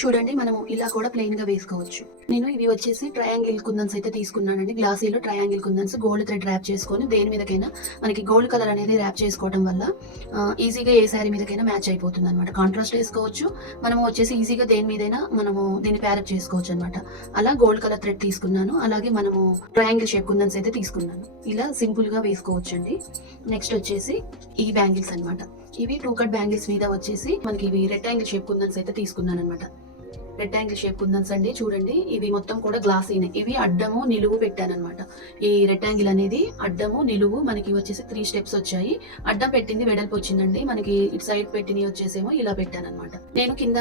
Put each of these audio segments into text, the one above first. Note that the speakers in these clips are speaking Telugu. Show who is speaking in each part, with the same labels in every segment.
Speaker 1: చూడండి మనము ఇలా కూడా ప్లెయిన్గా వేసుకోవచ్చు. నేను ఇవి వచ్చేసి ట్రయాంగిల్ కుందన్స్ అయితే తీసుకున్నానండి. గ్లాసీలో triangle kundans gold thread wrap చేసుకొని దేని మీదకైనా మనకి గోల్డ్ కలర్ అనేది ర్యాప్ చేసుకోవడం వల్ల ఈజీగా ఏ శారీ మీదకైనా మ్యాచ్ అయిపోతుంది అనమాట కాంట్రాస్ట్ వేసుకోవచ్చు. మనము వచ్చేసి ఈజీగా దేని మీదైనా మనము దీన్ని ప్యారప్ చేసుకోవచ్చు అనమాట అలా గోల్డ్ కలర్ థ్రెడ్ తీసుకున్నాను. అలాగే మనము ట్రయాంగిల్ షేప్ కుందన్స్ అయితే తీసుకున్నాను. ఇలా సింపుల్గా వేసుకోవచ్చు అండి నెక్స్ట్ వచ్చేసి ఈ బ్యాంగిల్స్ అన్నమాట. ఇవి టూ కట్ బ్యాంగిల్స్ మీద వచ్చేసి మనకి ఇవి రెక్టాంగిల్ షేప్ కుందన్స్ అయితే తీసుకున్నాను అనమాట రెక్టాంగిల్ షేప్ కుందన్స్ అండి చూడండి. ఇవి మొత్తం కూడా గ్లాసీనే ఇవి అడ్డము నిలువు పెట్టాను అనమాట ఈ రెక్టాంగిల్ అనేది అడ్డము నిలువు మనకి వచ్చేసి త్రీ స్టెప్స్ వచ్చాయి. అడ్డం పెట్టింది వెడల్పు వచ్చిందండి. మనకి ఇటు సైడ్ పెట్టినవి వచ్చేసేమో ఇలా పెట్టాను అనమాట నేను కింద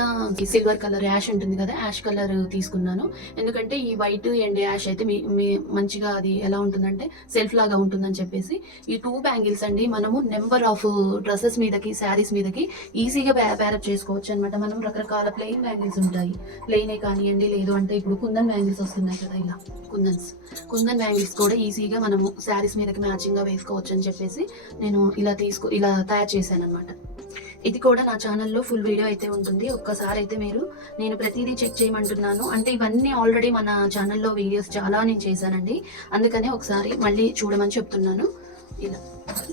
Speaker 1: సిల్వర్ కలర్ యాష్ ఉంటుంది కదా యాష్ కలర్ తీసుకున్నాను. ఎందుకంటే ఈ వైట్ అండ్ యాష్ అయితే మీ మీ- మంచిగా అది ఎలా ఉంటుందంటే సెల్ఫ్ లాగా ఉంటుందని చెప్పేసి ఈ టూ బ్యాంగిల్స్ అండి మనము నెంబర్ ఆఫ్ డ్రెస్సెస్ మీదకి శారీస్ మీదకి ఈజీగా ప్యారప్ చేసుకోవచ్చు అనమాట మనం రకరకాల ప్లెయిన్ బ్యాంగిల్స్ ఉంటాయి. ప్లెయినే కానివ్వండి లేదు అంటే ఇప్పుడు కుందన్ బ్యాంగిల్స్ వస్తున్నాయి కదా ఇలా. కుందన్స్. కుందన్ బ్యాంగిల్స్ కూడా ఈజీగా మనము శారీస్ మీదకి మ్యాచింగ్గా వేసుకోవచ్చు అని చెప్పేసి నేను ఇలా తీసుకు ఇలా తయారు చేశాను అనమాట ఇది కూడా నా ఛానల్లో ఫుల్ వీడియో అయితే ఉంటుంది. ఒక్కసారి అయితే మీరు నేను ప్రతిదీ చెక్ చేయమంటున్నాను. అంటే ఇవన్నీ ఆల్రెడీ మన ఛానల్లో వీడియోస్ చాలా నేను చేశానండి. అందుకనే ఒకసారి మళ్ళీ చూడమని చెప్తున్నాను. ఇలా.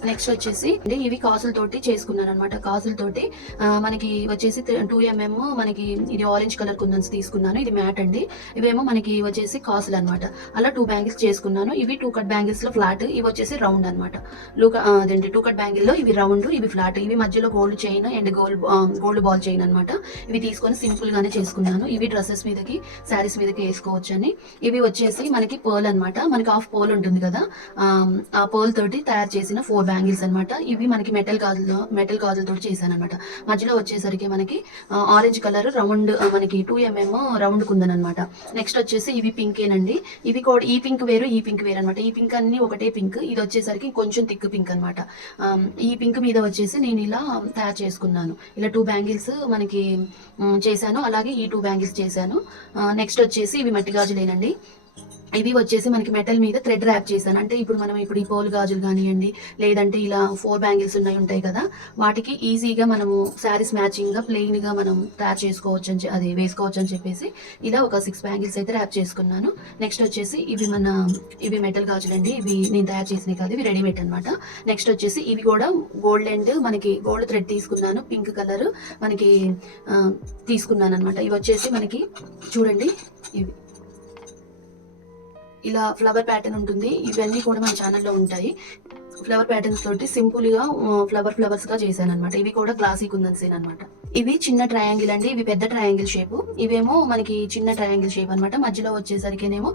Speaker 1: నెక్స్ట్ వచ్చేసి అంటే ఇవి కాసులతోటి చేసుకున్నాను అనమాట కాసులతోటి మనకి వచ్చేసి టూ ఎంఎం మనకి ఇది ఆరెంజ్ కలర్ కుందన్స్ తీసుకున్నాను. ఇది మ్యాట్ అండి. ఇవేమో మనకి వచ్చేసి కాసులు అనమాట అలా టూ బ్యాంగిల్స్ చేసుకున్నాను. ఇవి టూ కట్ బ్యాంగిల్స్లో ఫ్లాట్ ఇవి వచ్చేసి రౌండ్ అనమాట అదేంటి టూ కట్ బ్యాంగిల్లో ఇవి రౌండ్ ఇవి ఫ్లాట్ ఇవి మధ్యలో gold chain and gold gold ball chain అనమాట ఇవి తీసుకొని సింపుల్ గానే చేసుకున్నాను. ఇవి డ్రెస్సెస్ మీదకి శారీస్ మీదకి వేసుకోవచ్చు అని ఇవి వచ్చేసి మనకి పర్ల్ అన్నమాట. మనకి హాఫ్ పర్ల్ ఉంటుంది కదా. ఆ, ఆ పర్ల్ తోటి తయారు చేసిన ఫోర్ బ్యాంగిల్స్ అనమాట ఇవి మనకి మెటల్ గాజులు మెటల్ గాజులతో చేశాను అనమాట మధ్యలో వచ్చేసరికి మనకి ఆరెంజ్ కలర్ రౌండ్ మనకి టూ ఎంఎం రౌండ్ కుందన్ అనమాట నెక్స్ట్ వచ్చేసి ఇవి పింకేనండి ఇవి కూడా ఈ పింక్ వేరు ఈ పింక్ వేరు అనమాట ఈ పింక్ అన్ని ఒకటే పింక్ ఇది వచ్చేసరికి కొంచెం థిక్ పింక్ అనమాట ఈ పింక్ మీద వచ్చేసి నేను ఇలా తయారు చేసుకున్నాను. ఇలా టూ బ్యాంగిల్స్ మనకి చేశాను. అలాగే ఈ టూ బ్యాంగిల్స్ చేశాను. నెక్స్ట్ వచ్చేసి ఇవి మట్టి గాజులేనండి. ఇవి వచ్చేసి మనకి మెటల్ మీద థ్రెడ్ ర్యాప్ చేశాను. అంటే ఇప్పుడు మనం ఇప్పుడు ఈ పోల్ గాజులు కానివ్వండి లేదంటే ఇలా ఫోర్ బ్యాంగిల్స్ ఉన్నాయి ఉంటాయి కదా వాటికి ఈజీగా మనము శారీస్ మ్యాచింగ్గా ప్లెయిన్గా మనం తయారు చేసుకోవచ్చు అని అది వేసుకోవచ్చు అని చెప్పేసి ఇలా ఒక సిక్స్ బ్యాంగిల్స్ అయితే ర్యాప్ చేసుకున్నాను. నెక్స్ట్ వచ్చేసి ఇవి మన ఇవి మెటల్ గాజులు అండి. ఇవి నేను తయారు చేసినవి కాదు ఇవి రెడీమేడ్ అనమాట నెక్స్ట్ వచ్చేసి ఇవి కూడా గోల్డ్ అండ్ మనకి గోల్డ్ థ్రెడ్ తీసుకున్నాను. పింక్ కలర్ మనకి తీసుకున్నాను అనమాట ఇవి వచ్చేసి మనకి చూడండి ఇవి ఇలా ఫ్లవర్ ప్యాటర్న్ ఉంటుంది. ఇవన్నీ కూడా మన ఛానల్లో ఉంటాయి. ఫ్లవర్ ప్యాటర్న్స్ తోటి సింపుల్గా ఫ్లవర్ ఫ్లవర్స్గా చేశాను అనమాట ఇవి కూడా క్లాసిక్ ఉందని అనమాట ఇవి చిన్న ట్రయాంగిల్ అండి. ఇవి పెద్ద ట్రయాంగిల్ షేప్ ఇవేమో మనకి చిన్న ట్రయాంగిల్ షేప్ అన్నమాట. మధ్యలో వచ్చేసరికినేమో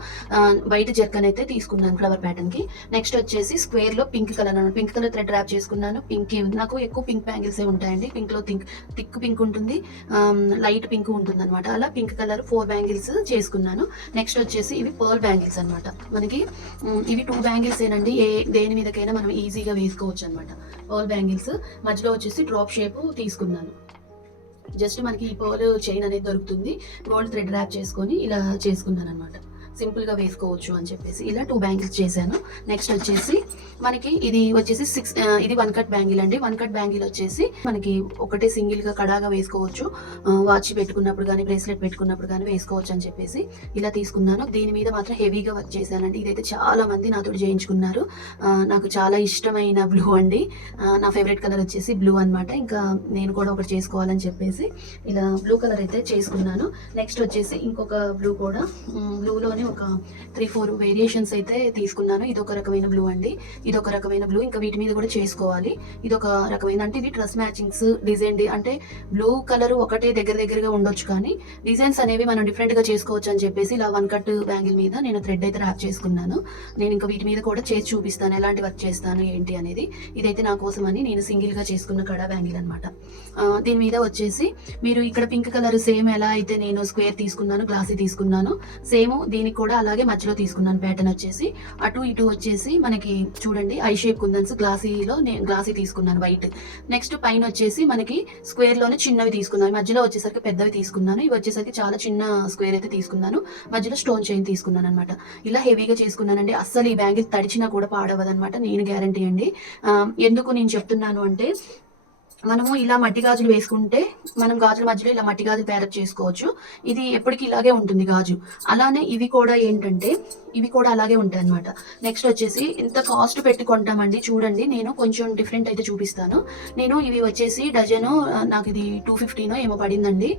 Speaker 1: వైట్ జర్కన్ అయితే తీసుకున్నాను ఫ్లవర్ ప్యాటర్న్కి. నెక్స్ట్ వచ్చేసి స్క్వేర్లో పింక్ కలర్ అనమాట పింక్ కలర్ థ్రెడ్ ర్యాప్ చేసుకున్నాను. పింక్ నాకు ఎక్కువ పింక్ బ్యాంగిల్స్ ఏ ఉంటాయండి. పింక్లో థింక్ థిక్ పింక్ ఉంటుంది. లైట్ పింక్ ఉంటుంది అనమాట అలా పింక్ కలర్ ఫోర్ బ్యాంగిల్స్ చేసుకున్నాను. నెక్స్ట్ వచ్చేసి ఇవి పర్ల్ బ్యాంగిల్స్ అనమాట మనకి ఇవి టూ బ్యాంగిల్స్ ఏనండి. ఏ దేని మీదకైనా మనం ఈజీగా వేసుకోవచ్చు అనమాట పర్ల్ బ్యాంగిల్స్ మధ్యలో వచ్చేసి డ్రాప్ షేప్ తీసుకున్నాను. జస్ట్ మనకి ఈ పోల్ చైన్ అనేది దొరుకుతుంది. గోల్డ్ థ్రెడ్ ర్యాప్ చేసుకొని ఇలా చేసుకున్నాను అనమాట సింపుల్గా వేసుకోవచ్చు అని చెప్పేసి ఇలా టూ బ్యాంగిల్స్ చేశాను నెక్స్ట్ వచ్చేసి మనకి ఇది వచ్చేసి సిక్స్ ఇది వన్ కట్ బ్యాంగిల్ అండి. వన్ కట్ బ్యాంగిల్ వచ్చేసి మనకి ఒకటే సింగిల్గా కడాగా వేసుకోవచ్చు. వాచ్ పెట్టుకున్నప్పుడు కానీ బ్రేస్లెట్ పెట్టుకున్నప్పుడు కానీ వేసుకోవచ్చు అని చెప్పేసి ఇలా తీసుకున్నాను. దీని మీద మాత్రం హెవీగా వర్క్ చేశానండి. ఇదైతే చాలా మంది నాతో చేయించుకున్నారు. నాకు చాలా ఇష్టమైన బ్లూ అండి. నా ఫేవరెట్ కలర్ వచ్చేసి బ్లూ అన్నమాట. ఇంకా నేను కూడా ఒకటి చేసుకోవాలని చెప్పేసి ఇలా బ్లూ కలర్ అయితే చేసుకున్నాను. నెక్స్ట్ వచ్చేసి ఇంకొక బ్లూ కూడా బ్లూలోనే బ్లూలోనే ఒక త్రీ ఫోర్ వేరియేషన్స్ అయితే తీసుకున్నాను. ఇది ఒక రకమైన బ్లూ అండి. ఇది ఒక రకమైన బ్లూ ఇంకా వీటి మీద కూడా చేసుకోవాలి. ఇది ఒక రకమైన అంటే ఇది డ్రెస్ మ్యాచింగ్స్ డిజైన్ అంటే బ్లూ కలర్ ఒకటే దగ్గర దగ్గరగా ఉండొచ్చు కానీ డిజైన్స్ అనేవి మనం డిఫరెంట్గా చేసుకోవచ్చు అని చెప్పేసి ఇలా వన్ కట్ బ్యాంగిల్ మీద నేను థ్రెడ్ అయితే ర్యాప్ చేసుకున్నాను. నేను ఇంకా వీటి మీద కూడా చేసి చూపిస్తాను. ఎలాంటి వర్క్ చేస్తాను ఏంటి అనేది. ఇదైతే నా కోసం అని నేను సింగిల్గా చేసుకున్న కడా బ్యాంగిల్ అనమాట దీని మీద వచ్చేసి మీరు ఇక్కడ పింక్ కలర్ సేమ్ ఎలా అయితే నేను స్క్వేర్ తీసుకున్నాను గ్లాసీ తీసుకున్నాను సేమ్ దీని దీనికి కూడా అలాగే మధ్యలో తీసుకున్నాను. ప్యాటర్న్ వచ్చేసి అటు ఇటు వచ్చేసి మనకి చూడండి ఐ షేప్ కుందన్స్ గ్లాసీలో నేను గ్లాసీ తీసుకున్నాను వైట్. నెక్స్ట్ పైన వచ్చేసి మనకి స్క్వేర్లోనే చిన్నవి తీసుకున్నాను. మధ్యలో వచ్చేసరికి పెద్దవి తీసుకున్నాను. ఇవి వచ్చేసరికి చాలా చిన్న స్క్వేర్ అయితే తీసుకున్నాను. మధ్యలో స్టోన్ చైన్ తీసుకున్నాను అనమాట ఇలా హెవీగా చేసుకున్నానండి. అస్సలు ఈ బ్యాంగిల్ తడిచినా కూడా పాడవదనమాట నేను గ్యారంటీ అండి. ఎందుకు నేను చెప్తున్నాను అంటే మనము ఇలా మట్టి గాజులు వేసుకుంటే మనం గాజుల మధ్యలో ఇలా మట్టి గాజులు పేరప్ చేసుకోవచ్చు. ఇది ఎప్పటికీ ఇలాగే ఉంటుంది గాజు. అలానే ఇవి కూడా ఏంటంటే ఇవి కూడా అలాగే ఉంటాయి అనమాట నెక్స్ట్ వచ్చేసి ఇంత కాస్ట్ పెట్టుకుంటామండి. చూడండి నేను కొంచెం డిఫరెంట్ అయితే చూపిస్తాను. నేను ఇవి వచ్చేసి డజను నాకు ఇది టూ ఫిఫ్టీనో ఏమో పడిందండి.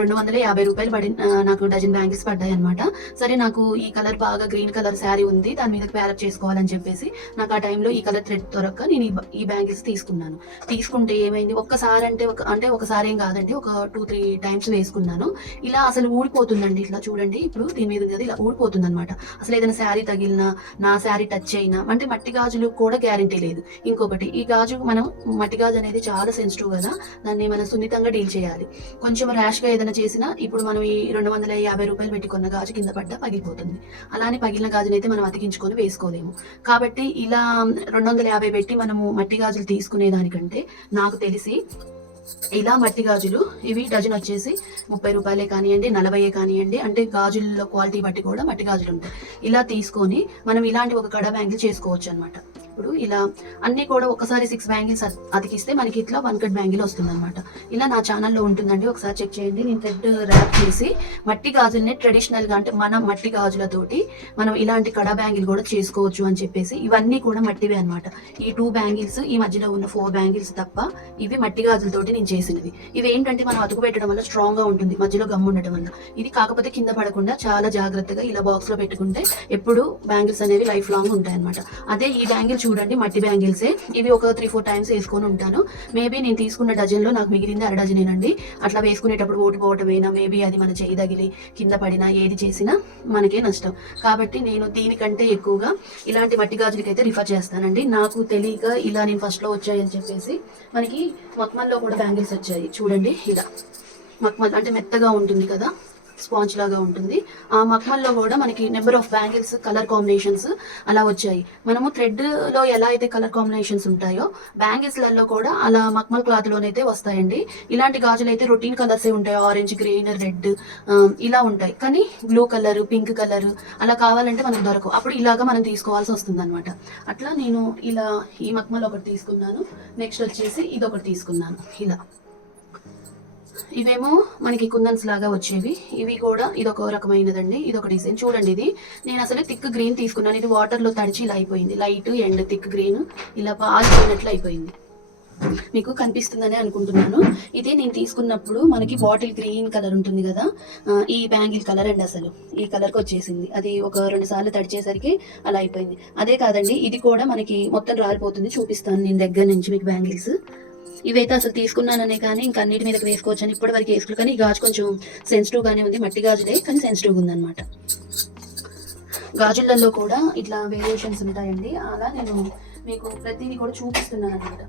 Speaker 1: రెండు వందల యాభై రూపాయలు పడి నాకు డజన్ బ్యాంగిల్స్ పడ్డాయి అనమాట సరే నాకు ఈ కలర్ బాగా గ్రీన్ కలర్ శారీ ఉంది. దాని మీద పేరప్ చేసుకోవాలని చెప్పేసి నాకు ఆ టైంలో ఈ కలర్ థ్రెడ్ దొరక్క నేను ఈ ఈ బ్యాంగిల్స్ తీసుకున్నాను. తీసుకుంటే ఏమైంది? ఒక్కసారి అంటే ఒక అంటే ఒకసారి ఏం కాదండి ఒక టూ త్రీ టైమ్స్ వేసుకున్నాను. ఇలా అసలు ఊడిపోతుందండి ఇట్లా చూడండి. ఇప్పుడు దీని మీద ఉంది కదా ఇలా ఊడిపోతుంది అనమాట అసలు ఏదైనా శారీ తగిలినా నా శారీ టచ్ అయినా అంటే మట్టి గాజులు కూడా గ్యారంటీ లేదు. ఇంకొకటి ఈ గాజు మనం మట్టి గాజు అనేది చాలా సెన్సిటివ్ కదా దాన్ని మనం సున్నితంగా డీల్ చేయాలి. కొంచెం ర్యాష్గా ఏదైనా చేసినా ఇప్పుడు మనం ఈ రెండు వందల యాభై రూపాయలు పెట్టుకున్న గాజు కింద పడ్డా పగిలిపోతుంది. అలానే పగిలిన గాజునైతే మనం అతికించుకొని వేసుకోలేము. కాబట్టి ఇలా రెండు వందల యాభై పెట్టి మనము మట్టి గాజులు తీసుకునే దానికంటే నాకు తెలిసి ఇలా మట్టి గాజులు ఇవి డజన్ వచ్చేసి ముప్పై రూపాయలే కానివ్వండి నలభైయే కానివ్వండి అంటే గాజుల్లో క్వాలిటీ బట్టి కూడా మట్టి గాజులు ఉంటాయి. ఇలా తీసుకొని మనం ఇలాంటి ఒక కడ బ్యాంగిల్ చేసుకోవచ్చు అనమాట ఇప్పుడు ఇలా అన్ని కూడా ఒకసారి సిక్స్ బ్యాంగిల్స్ అతికిస్తే మనకి ఇట్లా వన్ కట్ బ్యాంగిల్ వస్తుంది అనమాట ఇలా నా ఛానల్లో ఉంటుందండి. ఒకసారి చెక్ చేయండి. నేను థ్రెడ్ ర్యాప్ చేసి మట్టి గాజుల్ని ట్రెడిషనల్గా అంటే మన మట్టి గాజులతోటి మనం ఇలాంటి కడా బ్యాంగిల్ కూడా చేసుకోవచ్చు అని చెప్పేసి ఇవన్నీ కూడా మట్టివే అన్నమాట. ఈ టూ బ్యాంగిల్స్ ఈ మధ్యలో ఉన్న ఫోర్ బ్యాంగిల్స్ తప్ప ఇవి మట్టి గాజులతోటి నేను చేసినవి. ఇవి ఏంటంటే మనం అతుకు పెట్టడం వల్ల స్ట్రాంగ్గా ఉంటుంది మధ్యలో గమ్ ఉండటం వల్ల. ఇది కాకపోతే కింద పడకుండా చాలా జాగ్రత్తగా ఇలా బాక్స్లో పెట్టుకుంటే ఎప్పుడు బ్యాంగిల్స్ అనేవి లైఫ్ లాంగ్ ఉంటాయి అనమాట అదే ఈ బ్యాంగిల్ చూడండి మట్టి బ్యాంగిల్సే ఇవి ఒక త్రీ ఫోర్ టైమ్స్ వేసుకొని ఉంటాను. మేబీ నేను తీసుకున్న డజన్లో నాకు మిగిలింది అర డజనేనండి అట్లా వేసుకునేటప్పుడు ఓడిపోవటమైనా మేబీ అది మన చేయి తగిలి కింద పడినా ఏది చేసినా మనకే నష్టం. కాబట్టి నేను దీనికంటే ఎక్కువగా ఇలాంటి మట్టి గాజులకైతే రిఫర్ చేస్తానండి. నాకు తెలియక ఇలా నేను ఫస్ట్లో వచ్చాయని చెప్పేసి మనకి మక్మల్లో కూడా బ్యాంగిల్స్ వచ్చాయి. చూడండి ఇలా. మక్మల్ అంటే మెత్తగా ఉంటుంది కదా. స్పాంజ్ లాగా ఉంటుంది. ఆ మక్మల్లో కూడా మనకి number of bangles colour combinations అలా వచ్చాయి. మనము థ్రెడ్లో ఎలా అయితే కలర్ కాంబినేషన్స్ ఉంటాయో బ్యాంగిల్స్లలో కూడా అలా మక్మల్ క్లాత్ లోనైతే వస్తాయండి. ఇలాంటి గాజులు అయితే రొటీన్ కలర్స్ ఉంటాయి. ఆరెంజ్ గ్రీన్ రెడ్ ఇలా ఉంటాయి. కానీ బ్లూ కలర్ పింక్ కలర్ అలా కావాలంటే మనకు దొరకవు. అప్పుడు ఇలాగా మనం తీసుకోవాల్సి వస్తుంది అనమాట అట్లా నేను ఇలా ఈ మక్మల్ ఒకటి తీసుకున్నాను. నెక్స్ట్ వచ్చేసి ఇది ఒకటి తీసుకున్నాను. ఇలా. ఇవేమో మనకి కుందన్స్ లాగా వచ్చేవి. ఇవి కూడా ఇది ఒక రకమైనదండి. ఇది ఒక డిజైన్. చూడండి ఇది. నేను అసలు థిక్ గ్రీన్ తీసుకున్నాను. ఇది వాటర్లో తడిచి ఇలా అయిపోయింది. Light and thick green. ఇలా పాలిపోయినట్లు అయిపోయింది. మీకు కనిపిస్తుందని అనుకుంటున్నాను. ఇది నేను తీసుకున్నప్పుడు మనకి బాటిల్ గ్రీన్ కలర్ ఉంటుంది కదా? ఈ బ్యాంగిల్ కలర్ అండి అసలు. ఈ కలర్కి వచ్చేసింది. అది ఒక రెండు సార్లు తడిచేసరికి అలా అయిపోయింది. అదే కాదండి ఇది కూడా మనకి మొత్తం రాలిపోతుంది. చూపిస్తాను నేను దగ్గర నుంచి మీకు బ్యాంగిల్స్. ఇవైతే అసలు తీసుకున్నాననే కానీ ఇంకా అన్నిటి మీదకి వేసుకోవచ్చు అని ఇప్పటి వరకు వేసుకోవాలి కానీ గాజు కొంచెం సెన్సిటివ్ గానే ఉంది. మట్టి గాజులే కానీ సెన్సిటివ్ ఉందన్నమాట. గాజులలో కూడా ఇట్లా వేరియేషన్స్ ఉంటాయండి. అలా నేను మీకు ప్రతిదీ కూడా చూపిస్తున్నాను అనమాట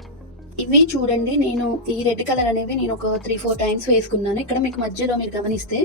Speaker 1: ఇవి చూడండి నేను ఈ రెడ్ కలర్ అనేవి నేను ఒక త్రీ ఫోర్ టైమ్స్ వేసుకున్నాను. ఇక్కడ మీకు మధ్యలో మీరు గమనిస్తే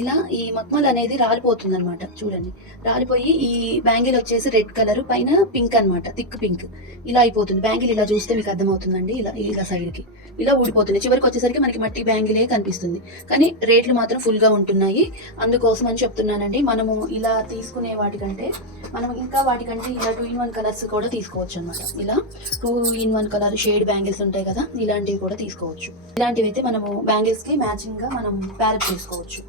Speaker 1: ఇలా ఈ మక్మల్ అనేది రాలిపోతుంది అనమాట చూడండి రాలిపోయి ఈ బ్యాంగిల్ వచ్చేసి రెడ్ కలర్ పైన పింక్ అన్నమాట థిక్ పింక్. ఇలా అయిపోతుంది. బ్యాంగిల్ ఇలా చూస్తే మీకు అర్థమవుతుందండి ఇలా ఇలా సైడ్కి. కి ఇలా ఊడిపోతుంది. చివరికి వచ్చేసరికి మనకి మట్టి బ్యాంగిలే కనిపిస్తుంది. కానీ రేట్లు మాత్రం ఫుల్గా గా ఉంటున్నాయి. అందుకోసం అని చెప్తున్నానండి మనము ఇలా తీసుకునే వాటికంటే మనం ఇంకా వాటికంటే ఇలా టూ ఇన్ వన్ కలర్స్ కూడా తీసుకోవచ్చు అనమాట ఇలా two in one colour shade bangles ఉంటాయి కదా ఇలాంటివి కూడా తీసుకోవచ్చు. ఇలాంటివి అయితే మనము బ్యాంగిల్స్కి కి మ్యాచింగ్గా మనం ప్యారెట్ చేసుకోవచ్చు.